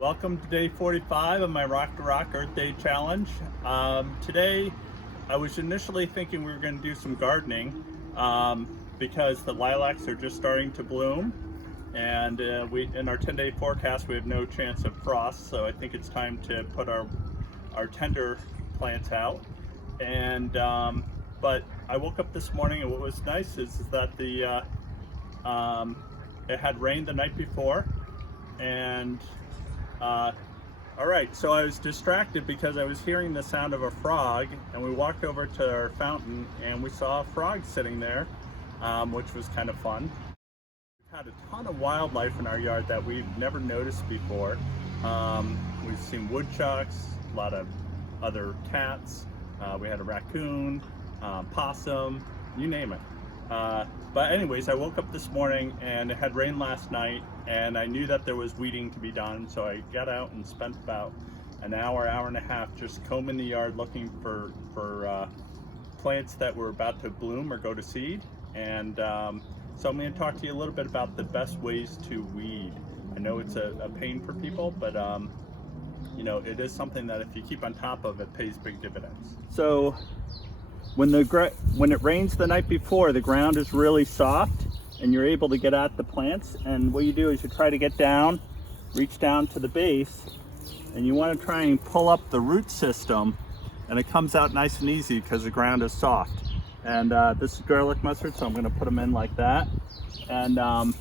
Welcome to day 45 of my Rock to Rock Earth Day Challenge. Today, I was initially thinking we were going to do some gardening because the lilacs are just starting to bloom, and in our 10-day forecast we have no chance of frost, so I think it's time to put our tender plants out. And but I woke up this morning, and what was nice is that it had rained the night before, and all right, so I was distracted because I was hearing the sound of a frog, and we walked over to our fountain and we saw a frog sitting there, which was kind of fun. We've had a ton of wildlife in our yard that we've never noticed before. We've seen woodchucks, a lot of other cats, we had a raccoon, possum, you name it. But anyways, I woke up this morning and it had rained last night, and I knew that there was weeding to be done, so I got out and spent about an hour and a half just combing the yard looking for plants that were about to bloom or go to seed. And so I'm going to talk to you a little bit about the best ways to weed. I know it's a pain for people, but you know, it is something that if you keep on top of, it pays big dividends. So when it rains the night before, the ground is really soft and you're able to get at the plants, and what you do is you try to get down, reach down to the base, and you want to try and pull up the root system, and it comes out nice and easy because the ground is soft. And this is garlic mustard, so I'm going to put them in like that. And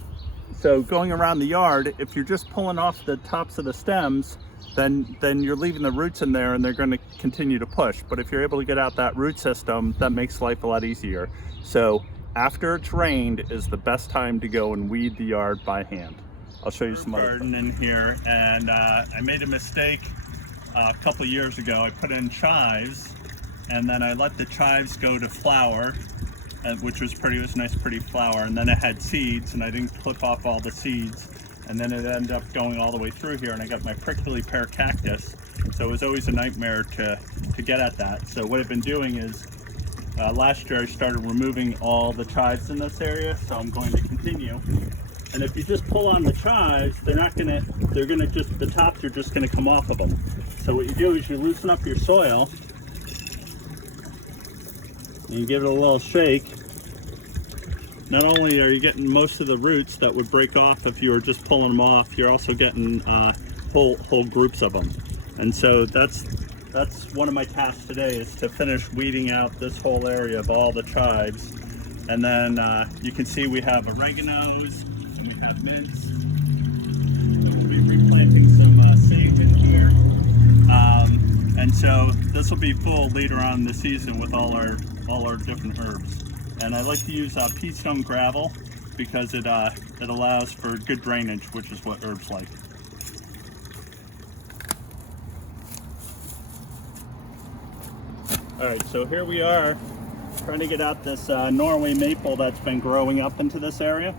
so going around the yard, if you're just pulling off the tops of the stems, then you're leaving the roots in there and they're going to continue to push. But if you're able to get out that root system, that makes life a lot easier. So after it's rained is the best time to go and weed the yard by hand. I'll show you some other garden in here, and I made a mistake a couple years ago. I put in chives, and then I let the chives go to flower, which was pretty. It was nice, pretty flower, and then it had seeds, and I didn't clip off all the seeds. And then it ended up going all the way through here, and I got my prickly pear cactus. So it was always a nightmare to get at that. So what I've been doing is, last year I started removing all the chives in this area, so I'm going to continue. And if you just pull on the chives, the tops are just gonna come off of them. So what you do is you loosen up your soil, and you give it a little shake. Not only are you getting most of the roots that would break off if you were just pulling them off, you're also getting whole groups of them. And so that's one of my tasks today, is to finish weeding out this whole area of all the chives. And then you can see we have oreganos, and we have mints. We'll be replanting some sage in here. And so this will be full later on in the season with all our different herbs. And I like to use pea stone gravel because it allows for good drainage, which is what herbs like. All right, so here we are trying to get out this Norway maple that's been growing up into this area.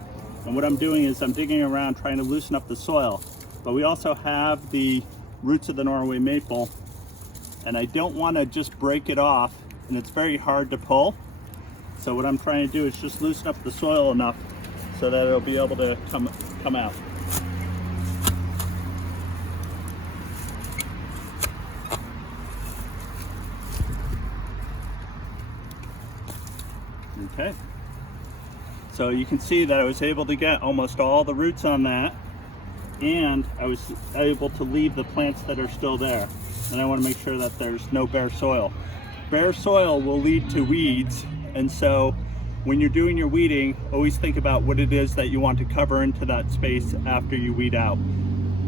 And what I'm doing is I'm digging around trying to loosen up the soil. But we also have the roots of the Norway maple, and I don't want to just break it off, and it's very hard to pull. So what I'm trying to do is just loosen up the soil enough so that it'll be able to come out. Okay. So you can see that I was able to get almost all the roots on that, and I was able to leave the plants that are still there. And I want to make sure that there's no bare soil. Bare soil will lead to weeds. And so when you're doing your weeding, always think about what it is that you want to cover into that space after you weed out.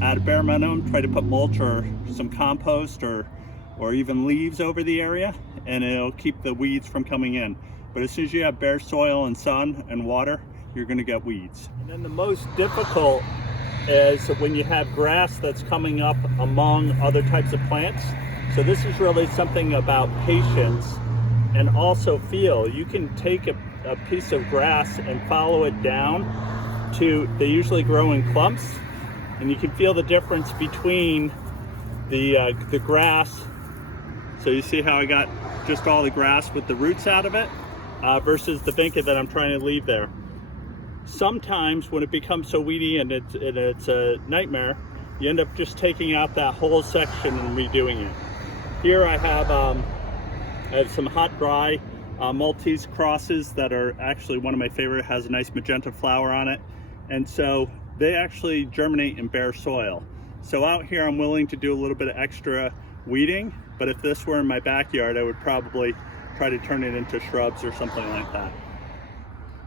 At a bare minimum, try to put mulch or some compost or even leaves over the area, and it'll keep the weeds from coming in. But as soon as you have bare soil and sun and water, you're going to get weeds. And then the most difficult is when you have grass that's coming up among other types of plants. So this is really something about patience. And also feel. You can take a piece of grass and follow it down to, they usually grow in clumps, and you can feel the difference between the grass. So you see how I got just all the grass with the roots out of it versus the vinca that I'm trying to leave there. Sometimes when it becomes so weedy and it's a nightmare, you end up just taking out that whole section and redoing it. Here I have some hot dry Maltese crosses that are actually one of my favorite. Has a nice magenta flower on it, and so they actually germinate in bare soil. So out here I'm willing to do a little bit of extra weeding, but if this were in my backyard I would probably try to turn it into shrubs or something like that.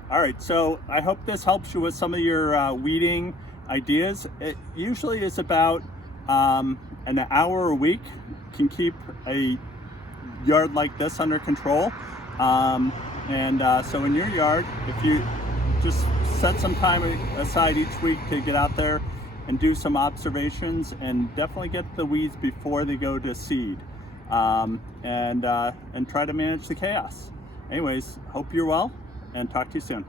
All right, so I hope this helps you with some of your weeding ideas. It usually is about an hour a week can keep a yard like this under control. So in your yard, if you just set some time aside each week to get out there and do some observations, and definitely get the weeds before they go to seed, and try to manage the chaos. Anyways, hope you're well, and talk to you soon.